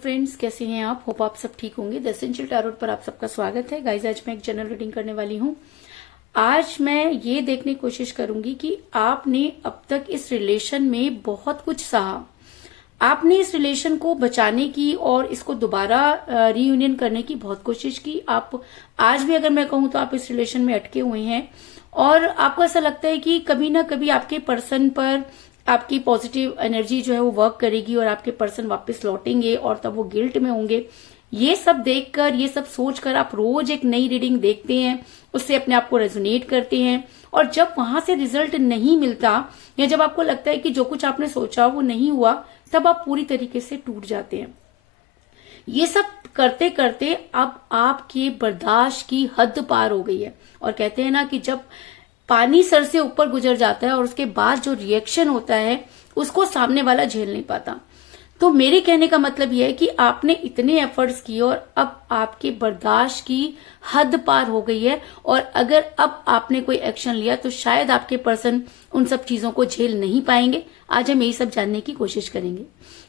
Friends, कैसे हैं आप? होप आप सब ठीक होंगे। द एसेंशियल टैरोट पर आप सबका स्वागत है। गाइज, आज मैं एक जनरल रीडिंग करने वाली हूँ। आज मैं ये देखने की कोशिश करूंगी कि आपने अब तक इस रिलेशन में बहुत कुछ सहा, आपने इस रिलेशन को बचाने की और इसको दोबारा रीयूनियन करने की बहुत कोशिश की। आप आज भी अगर मैं कहूँ तो आप इस रिलेशन में अटके हुए हैं और आपको ऐसा लगता है कि कभी ना कभी आपके पर्सन पर आपकी पॉजिटिव एनर्जी जो है वो वर्क करेगी और आपके पर्सन वापस लौटेंगे और तब वो गिल्ट में होंगे। ये सब देखकर, ये सब सोचकर आप रोज एक नई रीडिंग देखते हैं, उससे अपने आप को रेजोनेट करते हैं और जब वहां से रिजल्ट नहीं मिलता या जब आपको लगता है कि जो कुछ आपने सोचा वो नहीं हुआ, तब आप पूरी तरीके से टूट जाते हैं। ये सब करते करते अब आपकी बर्दाश्त की हद पार हो गई है और कहते हैं ना कि जब पानी सर से ऊपर गुजर जाता है और उसके बाद जो रिएक्शन होता है उसको सामने वाला झेल नहीं पाता। तो मेरे कहने का मतलब यह है कि आपने इतने एफर्ट्स किए और अब आपके बर्दाश्त की हद पार हो गई है और अगर अब आपने कोई एक्शन लिया तो शायद आपके पर्सन उन सब चीजों को झेल नहीं पाएंगे। आज हम यही सब जानने की कोशिश करेंगे।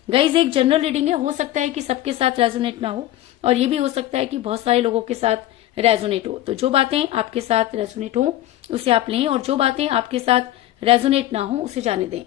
गाइज, एक जनरल रीडिंग है, हो सकता है कि सबके साथ रेजोनेट ना हो और ये भी हो सकता है कि बहुत सारे लोगों के साथ रेजोनेट हो। तो जो बातें आपके साथ रेजोनेट हो उसे आप लें और जो बातें आपके साथ रेजोनेट ना हो उसे जाने दें।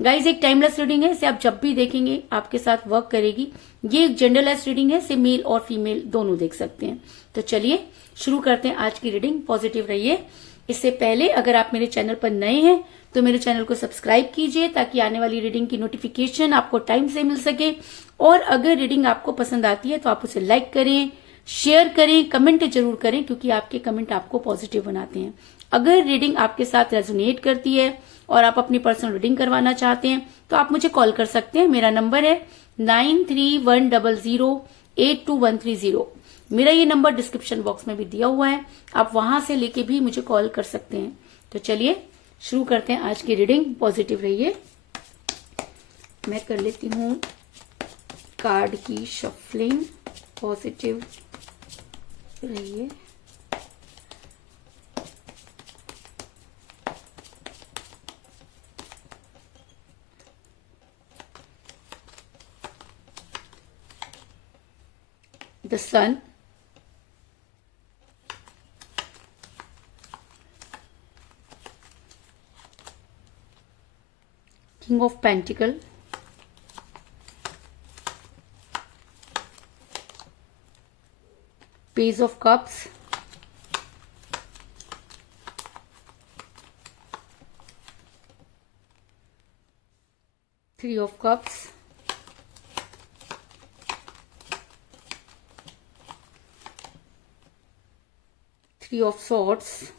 गाइज, एक टाइमलेस रीडिंग है, इसे आप जब भी देखेंगे आपके साथ वर्क करेगी। ये एक जेंडरलेस रीडिंग है, इसे मेल और फीमेल दोनों देख सकते हैं। तो चलिए शुरू करते हैं आज की रीडिंग। पॉजिटिव रहिए। इससे पहले अगर आप मेरे चैनल पर नए हैं तो मेरे चैनल को सब्सक्राइब कीजिए ताकि आने वाली रीडिंग की नोटिफिकेशन आपको टाइम से मिल सके। और अगर रीडिंग आपको पसंद आती है तो आप उसे लाइक करें, शेयर करें, कमेंट जरूर करें क्योंकि आपके कमेंट आपको पॉजिटिव बनाते हैं। अगर रीडिंग आपके साथ रेजोनेट करती है और आप अपनी पर्सनल रीडिंग करवाना चाहते हैं तो आप मुझे कॉल कर सकते हैं। मेरा नंबर है 9310082130। मेरा ये नंबर डिस्क्रिप्शन बॉक्स में भी दिया हुआ है, आप वहां से लेके भी मुझे कॉल कर सकते हैं। तो चलिए शुरू करते हैं आज की रीडिंग। पॉजिटिव रहिए। मैं कर लेती हूँ कार्ड की शफलिंग। पॉजिटिव रहिए। The Sun, King of Pentacle, Page of Cups, Three of Cups, Three of Swords,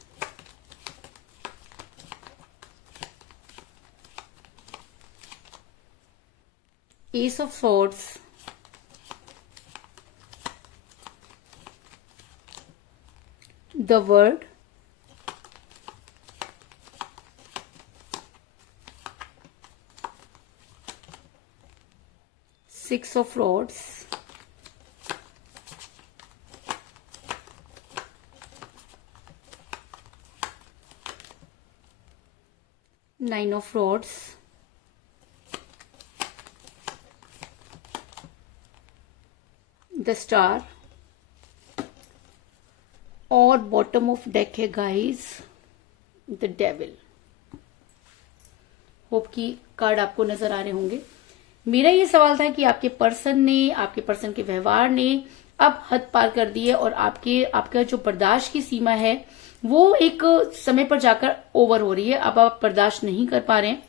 Ace of Swords, the World, Six of Rods, Nine of Rods, the Star और bottom of deck है guys the devil. Hope की card आपको नजर आ रहे होंगे। मेरा ये सवाल था कि आपके पर्सन ने, आपके पर्सन के व्यवहार ने अब हद पार कर दी है और आपका जो बर्दाश्त की सीमा है वो एक समय पर जाकर ओवर हो रही है। अब आप बर्दाश्त नहीं कर पा रहे हैं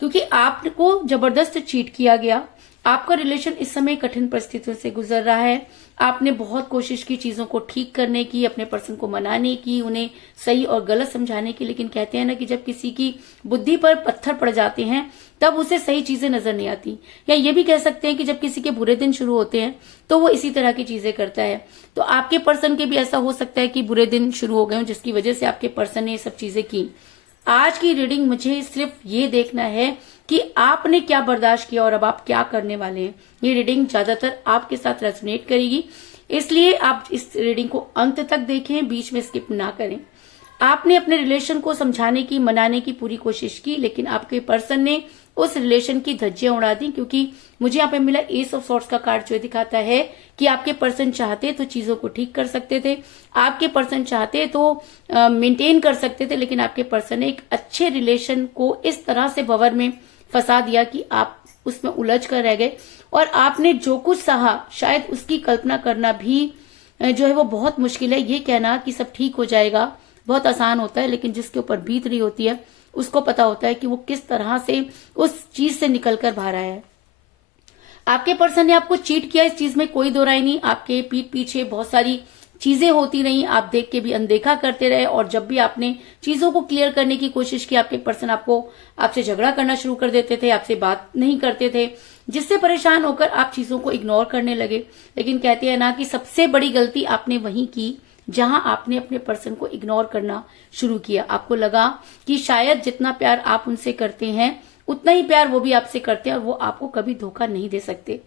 क्योंकि आपको जबरदस्त चीट किया गया। आपका रिलेशन इस समय कठिन परिस्थितियों से गुजर रहा है। आपने बहुत कोशिश की चीजों को ठीक करने की, अपने पर्सन को मनाने की, उन्हें सही और गलत समझाने की, लेकिन कहते हैं ना कि जब किसी की बुद्धि पर पत्थर पड़ जाते हैं तब उसे सही चीजें नजर नहीं आती। या ये भी कह सकते हैं कि जब किसी के बुरे दिन शुरू होते हैं तो वो इसी तरह की चीजें करता है। तो आपके पर्सन के भी ऐसा हो सकता है कि बुरे दिन शुरू हो गए हों जिसकी वजह से आपके पर्सन ने ये सब चीजें की। आज की रीडिंग मुझे सिर्फ ये देखना है कि आपने क्या बर्दाश्त किया और अब आप क्या करने वाले हैं। ये रीडिंग ज्यादातर आपके साथ रेजोनेट करेगी, इसलिए आप इस रीडिंग को अंत तक देखें, बीच में स्किप ना करें। आपने अपने रिलेशन को समझाने की, मनाने की पूरी कोशिश की, लेकिन आपके पर्सन ने उस रिलेशन की धज्जियां उड़ा दी, क्योंकि मुझे यहाँ पे मिला एस ऑफ सॉर्ड्स का कार्ड जो दिखाता है कि आपके पर्सन चाहते तो चीजों को ठीक कर सकते थे, आपके पर्सन चाहते तो मेंटेन कर सकते थे, लेकिन आपके पर्सन ने एक अच्छे रिलेशन को इस तरह से भंवर में फंसा दिया कि आप उसमें उलझ कर रह गए, और आपने जो कुछ सहा शायद उसकी कल्पना करना भी जो है वो बहुत मुश्किल है। ये कहना कि सब ठीक हो जाएगा बहुत आसान होता है, लेकिन जिसके ऊपर बीत रही होती है उसको पता होता है कि वो किस तरह से उस चीज से निकलकर बाहर आया है। आपके पर्सन ने आपको चीट किया, इस चीज में कोई दो राय नहीं। आपके पीठ पीछे बहुत सारी चीजें होती रही, आप देख के भी अनदेखा करते रहे, और जब भी आपने चीजों को क्लियर करने की कोशिश की, आपके पर्सन आपसे झगड़ा करना शुरू कर देते थे, आपसे बात नहीं करते थे, जिससे परेशान होकर आप चीजों को इग्नोर करने लगे। लेकिन कहते हैं ना कि सबसे बड़ी गलती आपने वहीं की जहां आपने अपने पर्सन को इग्नोर करना शुरू किया। आपको लगा कि शायद जितना प्यार आप उनसे करते हैं उतना ही प्यार वो भी आपसे करते हैं, और वो आपको कभी धोखा नहीं दे सकते।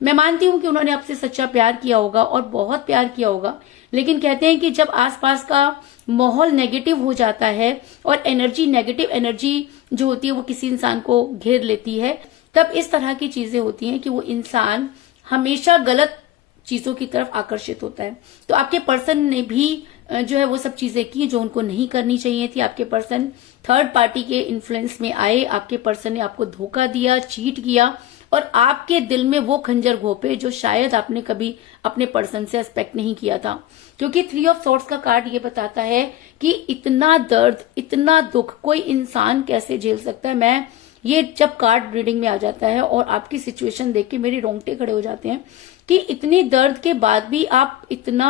मैं मानती हूं कि उन्होंने आपसे सच्चा प्यार किया होगा और बहुत प्यार किया होगा, लेकिन कहते हैं कि जब आसपास का माहौल नेगेटिव हो जाता है और एनर्जी, नेगेटिव एनर्जी जो होती है वो किसी इंसान को घेर लेती है, तब इस तरह की चीजें होती हैं कि वो इंसान हमेशा गलत चीजों की तरफ आकर्षित होता है। तो आपके पर्सन ने भी जो है वो सब चीजें की जो उनको नहीं करनी चाहिए थी। आपके पर्सन थर्ड पार्टी के इन्फ्लुएंस में आए, आपके पर्सन ने आपको धोखा दिया, चीट किया, और आपके दिल में वो खंजर घोंपे जो शायद आपने कभी अपने पर्सन से एक्सपेक्ट नहीं किया था। क्योंकि 3 ऑफ सॉर्ड्स का कार्ड ये बताता है कि इतना दर्द, इतना दुख कोई इंसान कैसे झेल सकता है। मैं ये जब कार्ड रीडिंग में आ जाता है और आपकी सिचुएशन देख के मेरे रोंगटे खड़े हो जाते हैं कि इतनी दर्द के बाद भी आप इतना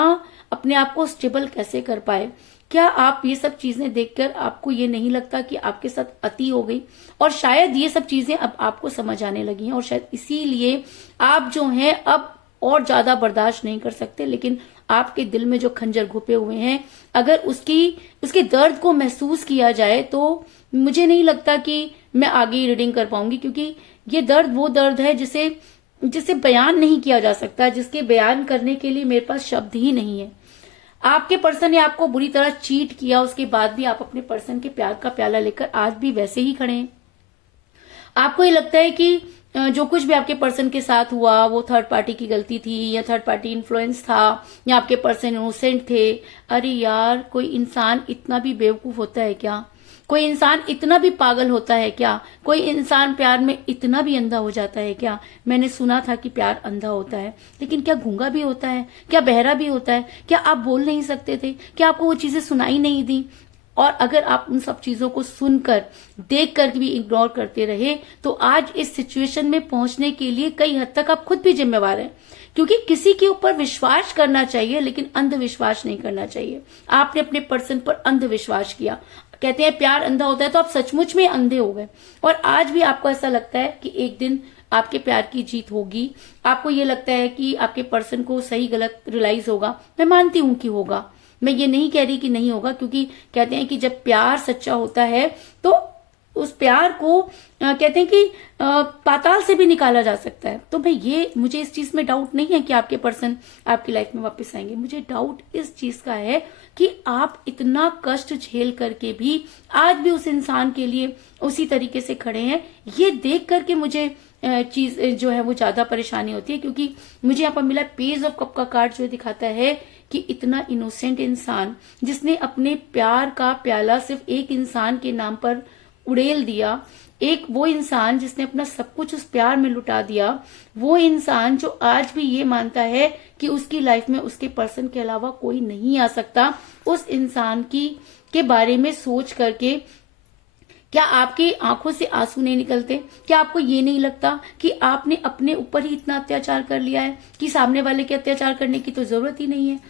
अपने आप को स्टेबल कैसे कर पाए। क्या आप ये सब चीजें देखकर आपको ये नहीं लगता कि आपके साथ अति हो गई, और शायद ये सब चीजें अब आपको समझ आने लगी हैं, और शायद इसीलिए आप जो हैं अब और ज्यादा बर्दाश्त नहीं कर सकते। लेकिन आपके दिल में जो खंजर घुपे हुए हैं, अगर उसके दर्द को महसूस किया जाए तो मुझे नहीं लगता कि मैं आगे रीडिंग कर पाऊंगी, क्योंकि ये दर्द वो दर्द है जिसे बयान नहीं किया जा सकता, जिसके बयान करने के लिए मेरे पास शब्द ही नहीं है। आपके पर्सन ने आपको बुरी तरह चीट किया, उसके बाद भी आप अपने पर्सन के प्यार का प्याला लेकर आज भी वैसे ही खड़े हैं। आपको ये लगता है कि जो कुछ भी आपके पर्सन के साथ हुआ वो थर्ड पार्टी की गलती थी, या थर्ड पार्टी इन्फ्लुएंस था, या आपके पर्सन इनोसेंट थे। अरे यार, कोई इंसान इतना भी बेवकूफ होता है क्या? कोई इंसान इतना भी पागल होता है क्या? कोई इंसान प्यार में इतना भी अंधा हो जाता है क्या? मैंने सुना था कि प्यार अंधा होता है, लेकिन क्या गूंगा भी होता है? क्या बहरा भी होता है? क्या आप बोल नहीं सकते थे? क्या आपको वो चीजें सुनाई नहीं दी? और अगर आप उन सब चीजों को सुनकर, देख कर भी इग्नोर करते रहे, तो आज इस सिचुएशन में पहुंचने के लिए कई हद तक आप खुद भी जिम्मेवार हैं। क्योंकि किसी के ऊपर विश्वास करना चाहिए, लेकिन अंधविश्वास नहीं करना चाहिए। आपने अपने पर्सन पर अंधविश्वास किया। कहते हैं प्यार अंधा होता है, तो आप सचमुच में अंधे हो गए, और आज भी आपको ऐसा लगता है कि एक दिन आपके प्यार की जीत होगी। आपको ये लगता है कि आपके पर्सन को सही गलत रियलाइज होगा। मैं मानती हूं कि होगा, मैं ये नहीं कह रही कि नहीं होगा, क्योंकि कहते हैं कि जब प्यार सच्चा होता है तो उस प्यार को कहते हैं कि पाताल से भी निकाला जा सकता है। तो मुझे इस चीज में डाउट नहीं है कि आपके पर्सन आपकी लाइफ में वापस आएंगे। मुझे डाउट इस चीज का है कि आप इतना कष्ट झेल करके भी आज भी उस इंसान के लिए उसी तरीके से खड़े हैं। ये देख करके मुझे चीज जो है वो ज्यादा परेशानी होती है, क्योंकि मुझे यहाँ पर मिला पेज ऑफ कप का कार्ड जो दिखाता है कि इतना इनोसेंट इंसान जिसने अपने प्यार का प्याला सिर्फ एक इंसान के नाम पर उड़ेल दिया, एक वो इंसान जिसने अपना सब कुछ उस प्यार में लुटा दिया, वो इंसान जो आज भी ये मानता है कि उसकी लाइफ में उसके पर्सन के अलावा कोई नहीं आ सकता, उस इंसान के बारे में सोच करके क्या आपकी आंखों से आंसू नहीं निकलते? क्या आपको ये नहीं लगता कि आपने अपने ऊपर ही इतना अत्याचार कर लिया है कि सामने वाले के अत्याचार करने की तो जरूरत ही नहीं है?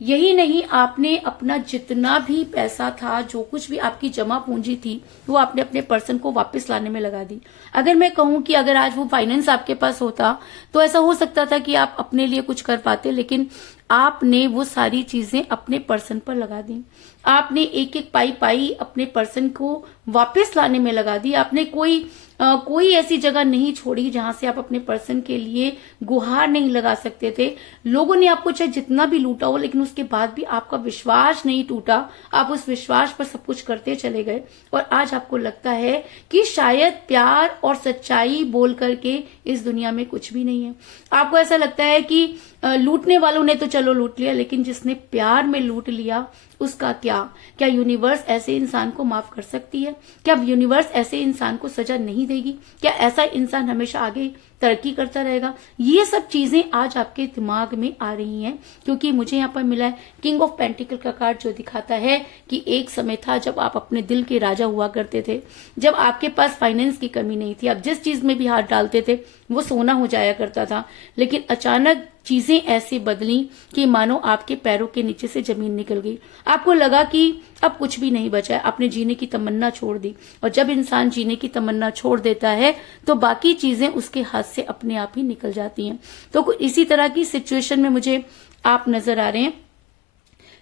यही नहीं, आपने अपना जितना भी पैसा था, जो कुछ भी आपकी जमा पूंजी थी, वो आपने अपने पर्सन को वापस लाने में लगा दी। अगर मैं कहूं कि अगर आज वो फाइनेंस आपके पास होता तो ऐसा हो सकता था कि आप अपने लिए कुछ कर पाते, लेकिन आपने वो सारी चीजें अपने पर्सन पर लगा दी। आपने एक एक पाई अपने पर्सन को वापस लाने में लगा दी। आपने कोई कोई ऐसी जगह नहीं छोड़ी जहां से आप अपने पर्सन के लिए गुहार नहीं लगा सकते थे। लोगों ने आपको चाहे जितना भी लूटा हो, लेकिन उसके बाद भी आपका विश्वास नहीं टूटा। आप उस विश्वास पर सब कुछ करते चले गए और आज आपको लगता है कि शायद प्यार और सच्चाई बोल करके इस दुनिया में कुछ भी नहीं है। आपको ऐसा लगता है कि लूटने वालों ने तो चलो लूट लिया, लेकिन जिसने प्यार में लूट लिया उसका क्या यूनिवर्स ऐसे इंसान को माफ कर सकती है? क्या यूनिवर्स ऐसे इंसान को सजा नहीं देगी? क्या ऐसा इंसान हमेशा आगे तरक्की करता रहेगा? ये सब चीजें आज आपके दिमाग में आ रही हैं, क्योंकि मुझे यहाँ पर मिला है किंग ऑफ पेंटिकल का कार्ड, जो दिखाता है कि एक समय था जब आप अपने दिल के राजा हुआ करते थे, जब आपके पास फाइनेंस की कमी नहीं थी, आप जिस चीज में भी हाथ डालते थे वो सोना हो जाया करता था। लेकिन अचानक चीजें ऐसे बदली कि मानो आपके पैरों के नीचे से जमीन निकल गई। आपको लगा कि अब कुछ भी नहीं बचा है, आपने जीने की तमन्ना छोड़ दी। और जब इंसान जीने की तमन्ना छोड़ देता है तो बाकी चीजें उसके हाथ से अपने आप ही निकल जाती हैं। तो इसी तरह की सिचुएशन में मुझे आप नजर आ रहे हैं,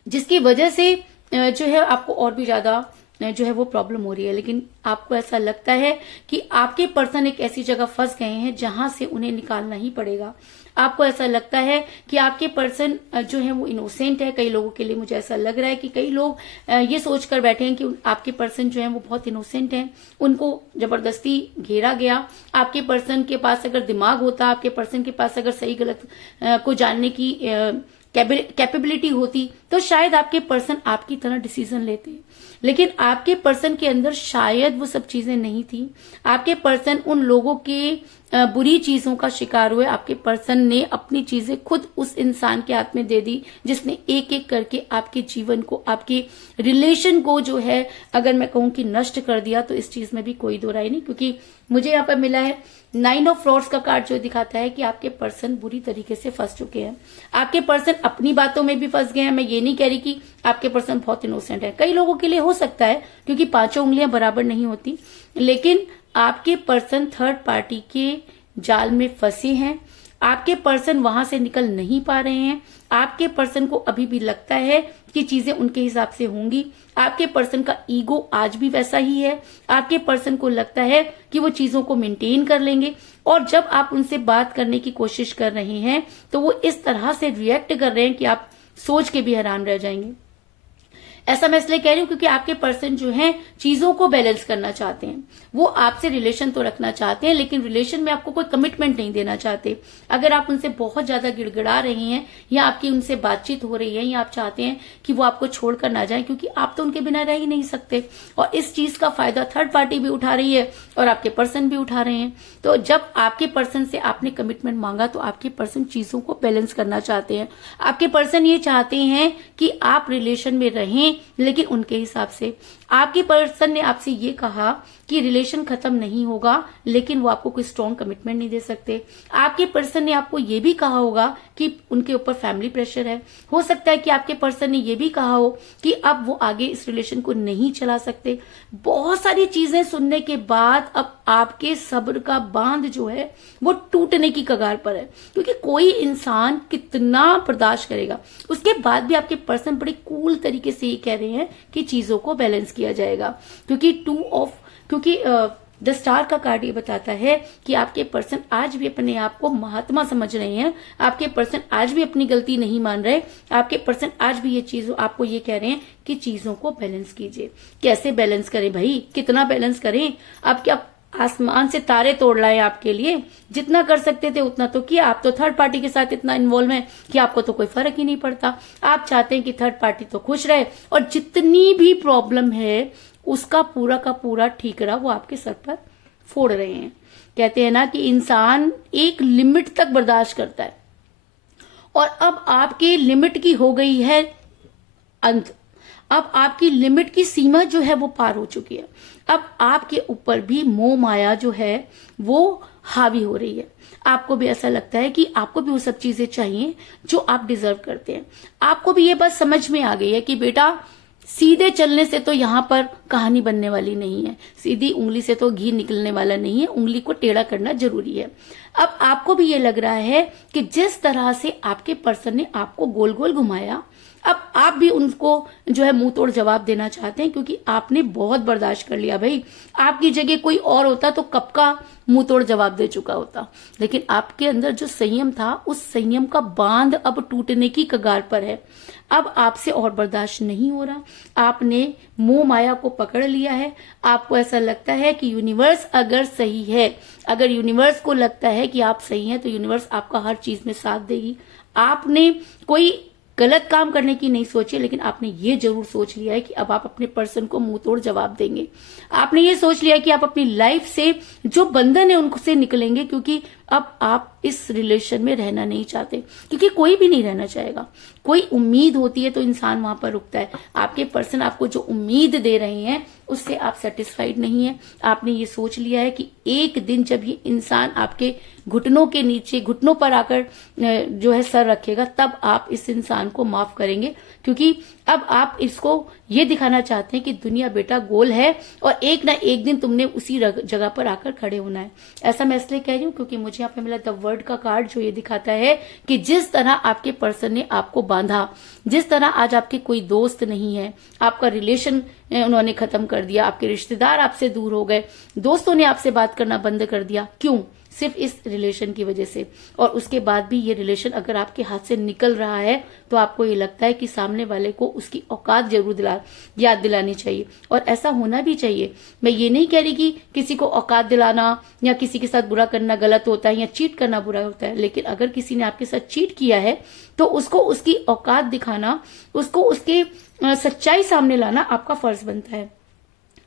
जिसकी वजह से जो है आपको और भी ज्यादा जो है वो प्रॉब्लम हो रही है। लेकिन आपको ऐसा लगता है कि आपके पर्सन एक ऐसी जगह फंस गए हैं जहां से उन्हें निकालना ही पड़ेगा। आपको ऐसा लगता है कि आपके पर्सन जो है वो इनोसेंट है। कई लोगों के लिए मुझे ऐसा लग रहा है कि कई लोग ये सोचकर बैठे हैं कि आपके पर्सन जो है वो बहुत इनोसेंट हैं, उनको जबरदस्ती घेरा गया। आपके पर्सन के पास अगर दिमाग होता, आपके पर्सन के पास अगर सही गलत को जानने की कैपेबिलिटी होती, तो शायद आपके पर्सन आपकी तरह डिसीजन लेते। लेकिन आपके पर्सन के अंदर शायद वो सब चीजें नहीं थी। आपके पर्सन उन लोगों के बुरी चीजों का शिकार हुए। आपके पर्सन ने अपनी चीजें खुद उस इंसान के हाथ में दे दी, जिसने एक एक करके आपके जीवन को, आपके रिलेशन को जो है अगर मैं कहूं कि नष्ट कर दिया, तो इस चीज में भी कोई दो राय नहीं। क्योंकि मुझे यहाँ पर मिला है 9 ऑफ फ्लॉर्स का कार्ड, जो दिखाता है कि आपके पर्सन बुरी तरीके से फंस चुके हैं। आपके पर्सन अपनी बातों में भी फंस गए हैं। मैं ये नहीं कह रही कि आपके पर्सन बहुत इनोसेंट है, कई लोगों के लिए हो सकता है, क्योंकि पांचों उंगलियां बराबर नहीं होती। लेकिन आपके पर्सन थर्ड पार्टी के जाल में फंसे हैं। आपके पर्सन वहां से निकल नहीं पा रहे हैं। आपके पर्सन को अभी भी लगता है कि चीजें उनके हिसाब से होंगी। आपके पर्सन का ईगो आज भी वैसा ही है। आपके पर्सन को लगता है कि वो चीजों को मेंटेन कर लेंगे, और जब आप उनसे बात करने की कोशिश कर रहे हैं तो वो इस तरह से रिएक्ट कर रहे हैं कि आप सोच के भी हैरान रह जाएंगे। ऐसा मैं इसलिए कह रही हूं क्योंकि आपके पर्सन जो हैं चीजों को बैलेंस करना चाहते हैं। वो आपसे रिलेशन तो रखना चाहते हैं, लेकिन रिलेशन में आपको कोई कमिटमेंट नहीं देना चाहते। अगर आप उनसे बहुत ज्यादा गिड़गिड़ा रहे हैं, या आपकी उनसे बातचीत हो रही है, या आप चाहते हैं कि वो आपको छोड़कर ना जाए, क्योंकि आप तो उनके बिना रह ही नहीं सकते, और इस चीज का फायदा थर्ड पार्टी भी उठा रही है और आपके पर्सन भी उठा रहे हैं। तो जब आपके पर्सन से आपने कमिटमेंट मांगा, तो आपके पर्सन चीजों को बैलेंस करना चाहते हैं। आपके पर्सन ये चाहते हैं कि आप रिलेशन में रहें, लेकिन उनके हिसाब से। आपके पर्सन ने आपसे ये कहा कि रिलेशन खत्म नहीं होगा, लेकिन वो आपको कोई स्ट्रॉन्ग कमिटमेंट नहीं दे सकते। आपके पर्सन ने आपको ये भी कहा होगा कि उनके ऊपर फैमिली प्रेशर है। हो सकता है कि आपके पर्सन ने ये भी कहा हो कि अब वो आगे इस रिलेशन को नहीं चला सकते। बहुत सारी चीजें सुनने के बाद अब आपके सब्र का बांध जो है वो टूटने की कगार पर है, क्योंकि कोई इंसान कितना बर्दाश्त करेगा। उसके बाद भी आपके पर्सन बड़े कूल तरीके से ये कह रहे हैं कि चीजों को बैलेंस किया जाएगा, क्योंकि द स्टार का कार्ड ये बताता है कि आपके पर्सन आज भी अपने आप को महात्मा समझ रहे हैं। आपके पर्सन आज भी अपनी गलती नहीं मान रहे। आपके पर्सन आज भी ये चीज आपको ये कह रहे हैं कि चीजों को बैलेंस कीजिए। कैसे बैलेंस करें भाई, कितना बैलेंस करें? अब क्या आसमान से तारे तोड़ लाए आपके लिए? जितना कर सकते थे उतना तो किया। आप तो थर्ड पार्टी के साथ इतना इन्वॉल्व हैं कि आपको तो कोई फर्क ही नहीं पड़ता। आप चाहते हैं कि थर्ड पार्टी तो खुश रहे, और जितनी भी प्रॉब्लम है उसका पूरा का पूरा ठीकरा वो आपके सर पर फोड़ रहे हैं। कहते हैं ना कि इंसान एक लिमिट तक बर्दाश्त करता है, और अब आपके लिमिट की हो गई है अंत। अब आपकी लिमिट की सीमा जो है वो पार हो चुकी है। अब आपके ऊपर भी मोह माया जो है वो हावी हो रही है। आपको भी ऐसा लगता है कि आपको भी वो सब चीजें चाहिए जो आप डिजर्व करते हैं। आपको भी ये बात समझ में आ गई है कि बेटा सीधे चलने से तो यहाँ पर कहानी बनने वाली नहीं है, सीधी उंगली से तो घी निकलने वाला नहीं है, उंगली को टेढ़ा करना जरूरी है। अब आपको भी ये लग रहा है कि जिस तरह से आपके पर्सन ने आपको गोल गोल घुमाया, अब आप भी उनको जो है मुंह तोड़ जवाब देना चाहते हैं, क्योंकि आपने बहुत बर्दाश्त कर लिया। भाई आपकी जगह कोई और होता तो कब का मुंह तोड़ जवाब दे चुका होता, लेकिन आपके अंदर जो संयम था, उस संयम का बांध अब टूटने की कगार पर है। अब आपसे और बर्दाश्त नहीं हो रहा, आपने मोह माया को पकड़ लिया है। आपको ऐसा लगता है कि यूनिवर्स अगर सही है, अगर यूनिवर्स को लगता है कि आप सही हैं, तो यूनिवर्स आपका हर चीज में साथ देगी। आपने कोई गलत काम करने की नहीं सोची, लेकिन आपने ये जरूर सोच लिया है कि अब आप अपने पर्सन को मुंह तोड़ जवाब देंगे। आपने ये सोच लिया कि आप अपनी लाइफ से जो बंधन है उनसे निकलेंगे, क्योंकि अब आप इस रिलेशन में रहना नहीं चाहते, क्योंकि कोई भी नहीं रहना चाहेगा। कोई उम्मीद होती है तो इंसान वहां पर रुकता है। आपके पर्सन आपको जो उम्मीद दे रहे हैं उससे आप सेटिस्फाइड नहीं है। आपने ये सोच लिया है कि एक दिन जब ये इंसान आपके घुटनों के नीचे, घुटनों पर आकर जो है सर रखेगा, तब आप इस इंसान को माफ करेंगे, क्योंकि अब आप इसको ये दिखाना चाहते हैं कि दुनिया बेटा गोल है और एक ना एक दिन तुमने उसी जगह पर आकर खड़े होना है। ऐसा मैं इसलिए कह रही हूँ क्योंकि मुझे यहाँ पे मिला द वर्ड का कार्ड, जो ये दिखाता है कि जिस तरह आपके पर्सन ने आपको बांधा, जिस तरह आज आपके कोई दोस्त नहीं है, आपका रिलेशन उन्होंने खत्म कर दिया, आपके रिश्तेदार आपसे दूर हो गए, दोस्तों ने आपसे बात करना बंद कर दिया, क्यों? सिर्फ इस रिलेशन की वजह से। और उसके बाद भी ये रिलेशन अगर आपके हाथ से निकल रहा है तो आपको ये लगता है कि सामने वाले को उसकी औकात जरूर याद दिलानी चाहिए, और ऐसा होना भी चाहिए। मैं ये नहीं कह रही कि किसी को औकात दिलाना या किसी के साथ बुरा करना गलत होता है या चीट करना बुरा होता है, लेकिन अगर किसी ने आपके साथ चीट किया है तो उसको उसकी औकात दिखाना, उसको उसके सच्चाई सामने लाना आपका फर्ज बनता है।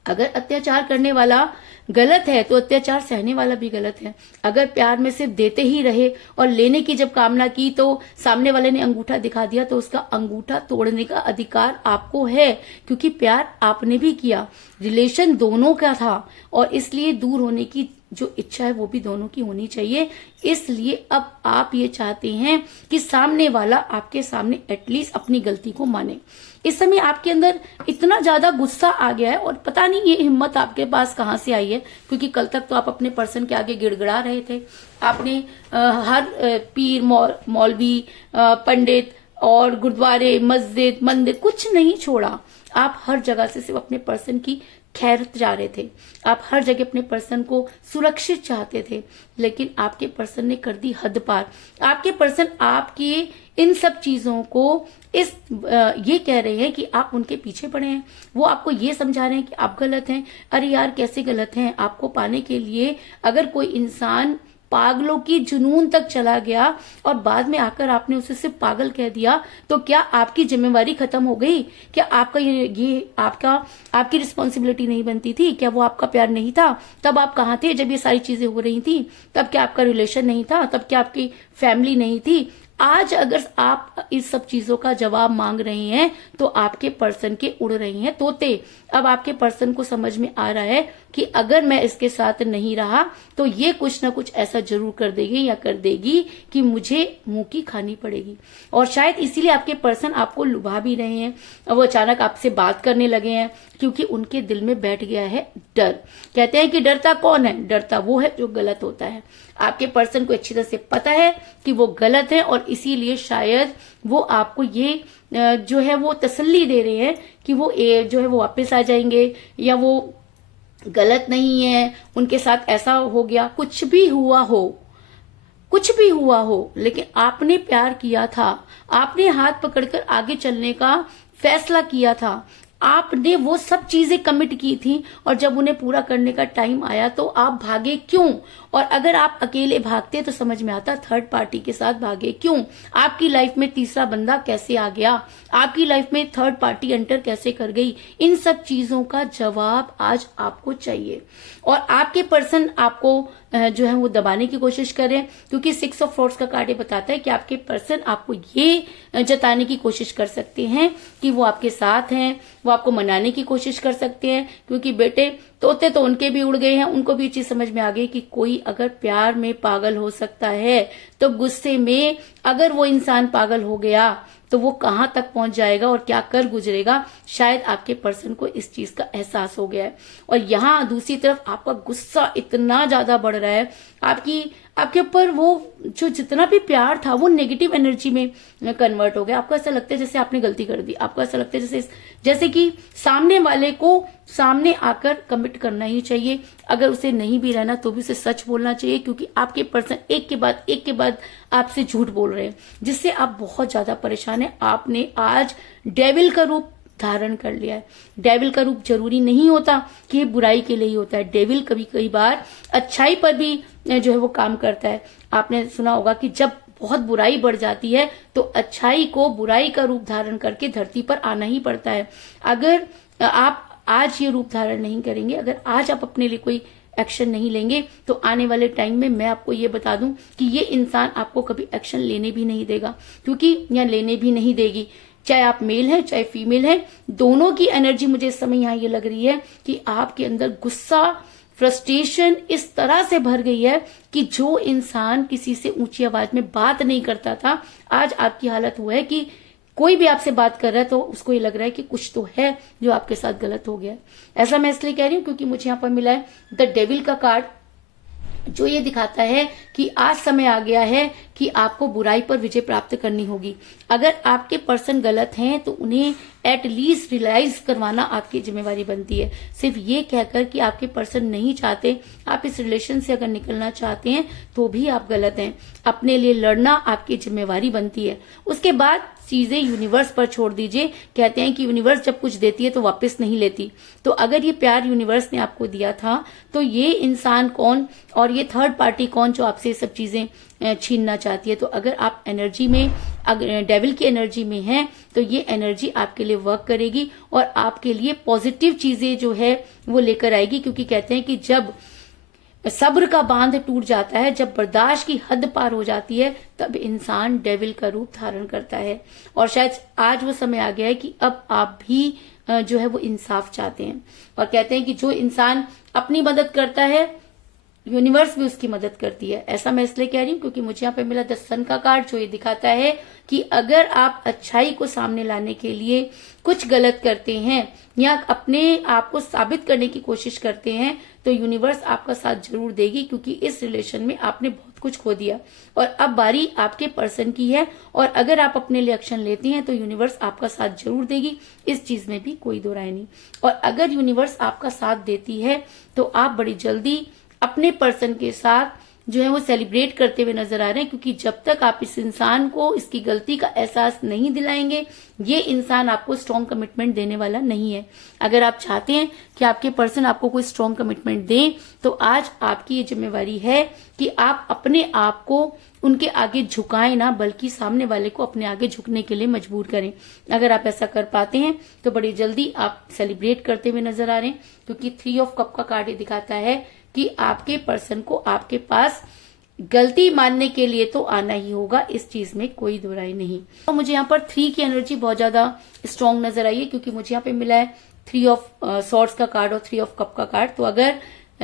अगर अत्याचार करने वाला गलत है तो अत्याचार सहने वाला भी गलत है। अगर प्यार में सिर्फ देते ही रहे और लेने की जब कामना की तो सामने वाले ने अंगूठा दिखा दिया, तो उसका अंगूठा तोड़ने का अधिकार आपको है, क्योंकि प्यार आपने भी किया, रिलेशन दोनों का था, और इसलिए दूर होने की जो इच्छा है वो भी दोनों की होनी चाहिए। इसलिए अब आप ये चाहते हैं कि सामने वाला आपके सामने एटलीस्ट अपनी गलती को माने। इस समय आपके अंदर इतना ज्यादा गुस्सा आ गया है, और पता नहीं ये हिम्मत आपके पास कहां से आई है, क्योंकि कल तक तो आप अपने पर्सन के आगे गिड़गिड़ा रहे थे। आपने हर पीर, मौलवी, पंडित और गुरुद्वारे, मस्जिद, मंदिर कुछ नहीं छोड़ा। आप हर जगह से सिर्फ अपने पर्सन की खैर चाह रहे थे, आप हर जगह अपने पर्सन को सुरक्षित चाहते थे, लेकिन आपके पर्सन ने कर दी हद पार। आपके पर्सन आपकी इन सब चीजों को ये कह रहे हैं कि आप उनके पीछे पड़े हैं। वो आपको ये समझा रहे हैं कि आप गलत हैं। अरे यार कैसे गलत हैं? आपको पाने के लिए अगर कोई इंसान पागलों की जुनून तक चला गया और बाद में आकर आपने उसे सिर्फ पागल कह दिया, तो क्या आपकी जिम्मेवारी खत्म हो गई? क्या आपका ये आपकी रिस्पॉन्सिबिलिटी नहीं बनती थी? क्या वो आपका प्यार नहीं था? तब आप कहाँ थे जब ये सारी चीजें हो रही थी? तब क्या आपका रिलेशन नहीं था? तब क्या आपकी फैमिली नहीं थी? आज अगर आप इस सब चीजों का जवाब मांग रहे हैं तो आपके पर्सन के उड़ रहे हैं तोते। अब आपके पर्सन को समझ में आ रहा है कि अगर मैं इसके साथ नहीं रहा तो ये कुछ ना कुछ ऐसा जरूर कर देगी या कर देगी कि मुझे मुंह की खानी पड़ेगी। और शायद इसीलिए आपके पर्सन आपको लुभा भी रहे हैं, वो अचानक आपसे बात करने लगे हैं, क्योंकि उनके दिल में बैठ गया है डर। कहते हैं कि डरता कौन है? डरता वो है जो गलत होता है। आपके पर्सन को अच्छी तरह से पता है कि वो गलत है, और इसीलिए शायद वो आपको ये जो है वो तसल्ली दे रहे हैं कि वो जो है वो वापस आ जाएंगे, या वो गलत नहीं है, उनके साथ ऐसा हो गया, कुछ भी हुआ हो, लेकिन आपने प्यार किया था, आपने हाथ पकड़कर आगे चलने का फैसला किया था, आपने वो सब चीजें कमिट की थी, और जब उन्हें पूरा करने का टाइम आया तो आप भागे क्यों? और अगर आप अकेले भागते तो समझ में आता थर्ड पार्टी के साथ भागे क्यों? आपकी लाइफ में तीसरा बंदा कैसे आ गया? आपकी लाइफ में थर्ड पार्टी एंटर कैसे कर गई? इन सब चीजों का जवाब आज आपको चाहिए। और आपके पर्सन आपको जो है वो दबाने की कोशिश करें, क्योंकि 6 ऑफ स्वॉर्ड्स का कार्ड ये बताता है कि आपके पर्सन आपको ये जताने की कोशिश कर सकते हैं कि वो आपके साथ हैं, वो आपको मनाने की कोशिश कर सकते हैं, क्योंकि बेटे तोते तो उनके भी उड़ गए हैं, उनको भी चीज समझ में आ गई कि कोई अगर प्यार में पागल हो सकता है तो गुस्से में अगर वो इंसान पागल हो गया तो वो कहां तक पहुंच जाएगा और क्या कर गुजरेगा। शायद आपके पर्सन को इस चीज का एहसास हो गया है। और यहाँ दूसरी तरफ आपका गुस्सा इतना ज्यादा बढ़ रहा है, आपके ऊपर वो जो जितना भी प्यार था वो नेगेटिव एनर्जी में कन्वर्ट हो गया। आपको ऐसा लगता है जैसे आपने गलती कर दी, आपको ऐसा लगता है जैसे कि सामने वाले को सामने आकर कमिट करना ही चाहिए। अगर उसे नहीं भी रहना तो भी उसे सच बोलना चाहिए, क्योंकि आपके पर्सन एक के बाद आपसे झूठ बोल रहे हैं, जिससे आप बहुत ज्यादा परेशान है। आपने आज डेविल का रूप धारण कर लिया है। डेविल का रूप जरूरी नहीं होता कि ये बुराई के लिए ही होता है। डेविल कई बार अच्छाई पर भी जो है वो काम करता है। आपने सुना होगा कि जब बहुत बुराई बढ़ जाती है तो अच्छाई को बुराई का रूप धारण करके धरती पर आना ही पड़ता है। अगर आप आज ये रूप धारण नहीं करेंगे, अगर आज आप अपने लिए कोई एक्शन नहीं लेंगे, तो आने वाले टाइम में मैं आपको ये बता दूं कि ये इंसान आपको कभी एक्शन लेने भी नहीं देगा, क्योंकि या लेने भी नहीं देगी। चाहे आप मेल हैं चाहे फीमेल हैं, दोनों की एनर्जी मुझे इस समय यहाँ ये लग रही है कि आपके अंदर गुस्सा, फ्रस्ट्रेशन इस तरह से भर गई है कि जो इंसान किसी से ऊंची आवाज में बात नहीं करता था, आज आपकी हालत हुआ है कि कोई भी आपसे बात कर रहा है तो उसको ये लग रहा है कि कुछ तो है जो आपके साथ गलत हो गया है। ऐसा मैं इसलिए कह रही हूं क्योंकि मुझे यहाँ पर मिला है द डेविल का कार्ड, जो ये दिखाता है कि आज समय आ गया है कि आपको बुराई पर विजय प्राप्त करनी होगी। अगर आपके पर्सन गलत हैं तो उन्हें एटलीस्ट रियलाइज करवाना आपकी जिम्मेवारी बनती है। सिर्फ ये कहकर कि आपके पर्सन नहीं चाहते, आप इस रिलेशन से अगर निकलना चाहते हैं तो भी आप गलत हैं। अपने लिए लड़ना आपकी जिम्मेवारी बनती है। उसके बाद चीजें यूनिवर्स पर छोड़ दीजिए। कहते हैं कि यूनिवर्स जब कुछ देती है तो वापस नहीं लेती। तो अगर ये प्यार यूनिवर्स ने आपको दिया था तो ये इंसान कौन और ये थर्ड पार्टी कौन जो आपसे ये सब चीजें छीनना चाहती है। तो अगर आप एनर्जी में, अगर डेविल की एनर्जी में हैं तो ये एनर्जी आपके लिए वर्क करेगी और आपके लिए पॉजिटिव चीजें जो है वो लेकर आएगी। क्योंकि कहते हैं कि जब सब्र का बांध टूट जाता है, जब बर्दाश्त की हद पार हो जाती है, तब इंसान डेविल का रूप धारण करता है। और शायद आज वो समय आ गया है कि अब आप भी जो है वो इंसाफ चाहते हैं। और कहते हैं कि जो इंसान अपनी मदद करता है यूनिवर्स भी उसकी मदद करती है। ऐसा मैं इसलिए कह रही हूँ क्योंकि मुझे यहाँ पे मिला 10 सन का कार्ड, जो ये दिखाता है कि अगर आप अच्छाई को सामने लाने के लिए कुछ गलत करते हैं या अपने आप को साबित करने की कोशिश करते हैं तो यूनिवर्स आपका साथ जरूर देगी, क्योंकि इस रिलेशन में आपने बहुत कुछ खो दिया और अब बारी आपके पर्सन की है। और अगर आप अपने लिए एक्शन लेते हैं तो यूनिवर्स आपका साथ जरूर देगी, इस चीज में भी कोई दो राय नहीं। और अगर यूनिवर्स आपका साथ देती है तो आप बड़ी जल्दी अपने पर्सन के साथ जो है वो सेलिब्रेट करते हुए नजर आ रहे हैं, क्योंकि जब तक आप इस इंसान को इसकी गलती का एहसास नहीं दिलाएंगे, ये इंसान आपको स्ट्रॉन्ग कमिटमेंट देने वाला नहीं है। अगर आप चाहते हैं कि आपके पर्सन आपको कोई स्ट्रॉन्ग कमिटमेंट दें तो आज आपकी ये जिम्मेवारी है कि आप अपने आप को उनके आगे झुकाएं ना, बल्कि सामने वाले को अपने आगे झुकने के लिए मजबूर करें। अगर आप ऐसा कर पाते हैं तो बड़ी जल्दी आप सेलिब्रेट करते हुए नजर आ रहे हैं, क्योंकि 3 ऑफ कप का कार्ड ये दिखाता है कि आपके पर्सन को आपके पास गलती मानने के लिए तो आना ही होगा, इस चीज में कोई दो राय नहीं। तो मुझे यहाँ पर 3 की एनर्जी बहुत ज्यादा स्ट्रांग नजर आई है, क्योंकि मुझे यहाँ पे मिला है 3 ऑफ सॉर्ड्स का कार्ड और 3 ऑफ कप का कार्ड। तो अगर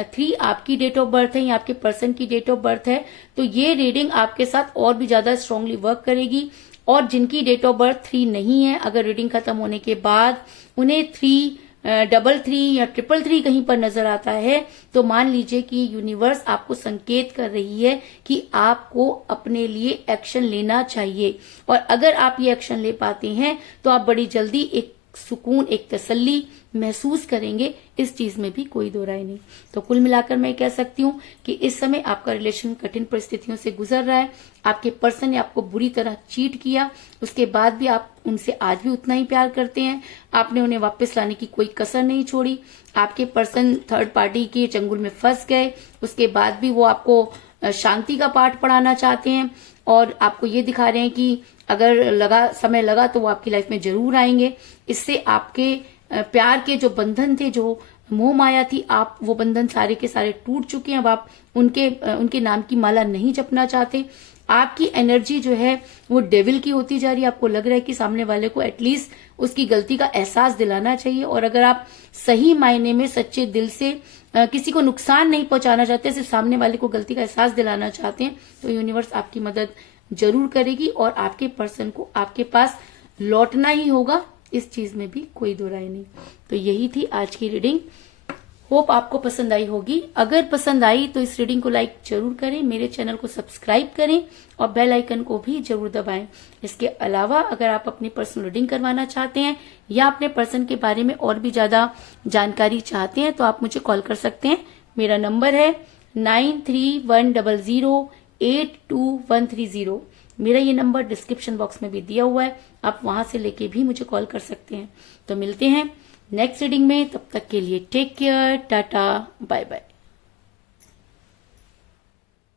3 आपकी डेट ऑफ बर्थ है या आपके पर्सन की डेट ऑफ बर्थ है तो ये रीडिंग आपके साथ और भी ज्यादा स्ट्रांगली वर्क करेगी। और जिनकी डेट ऑफ बर्थ 3 नहीं है, अगर रीडिंग खत्म होने के बाद उन्हें 3 333 या 333 कहीं पर नजर आता है तो मान लीजिए कि यूनिवर्स आपको संकेत कर रही है कि आपको अपने लिए एक्शन लेना चाहिए। और अगर आप ये एक्शन ले पाते हैं तो आप बड़ी जल्दी एक सुकून, एक तसल्ली महसूस करेंगे, इस चीज में भी कोई दो राय नहीं। तो कुल मिलाकर मैं कह सकती हूँ कि इस समय आपका रिलेशन कठिन परिस्थितियों से गुजर रहा है। आपके पर्सन ने आपको बुरी तरह चीट किया, उसके बाद भी आप उनसे आज भी उतना ही प्यार करते हैं। आपने उन्हें वापस लाने की कोई कसर नहीं छोड़ी। आपके पर्सन थर्ड पार्टी के चंगुल में फंस गए, उसके बाद भी वो आपको शांति का पाठ पढ़ाना चाहते हैं और आपको ये दिखा रहे हैं कि अगर समय लगा तो वो आपकी लाइफ में जरूर आएंगे। इससे आपके प्यार के जो बंधन थे, जो मोह माया थी, आप वो बंधन सारे के सारे टूट चुके हैं। अब आप उनके नाम की माला नहीं जपना चाहते। आपकी एनर्जी जो है वो डेविल की होती जा रही है। आपको लग रहा है कि सामने वाले को एटलीस्ट उसकी गलती का एहसास दिलाना चाहिए। और अगर आप सही मायने में सच्चे दिल से किसी को नुकसान नहीं पहुंचाना चाहते, सिर्फ सामने वाले को गलती का एहसास दिलाना चाहते हैं, तो यूनिवर्स आपकी मदद जरूर करेगी और आपके पर्सन को आपके पास लौटना ही होगा, इस चीज में भी कोई दो राय नहीं। तो यही थी आज की रीडिंग। होप आपको पसंद आई होगी। अगर पसंद आई तो इस रीडिंग को लाइक जरूर करें, मेरे चैनल को सब्सक्राइब करें और बेल आइकन को भी जरूर दबाएं। इसके अलावा अगर आप अपनी पर्सनल रीडिंग करवाना चाहते हैं या अपने पर्सन के बारे में और भी ज्यादा जानकारी चाहते हैं तो आप मुझे कॉल कर सकते हैं। मेरा नंबर है 9310082130। मेरा ये नंबर डिस्क्रिप्शन बॉक्स में भी दिया हुआ है, आप वहां से लेके भी मुझे कॉल कर सकते हैं। तो मिलते हैं नेक्स्ट रीडिंग में, तब तक के लिए take care, tata, bye bye.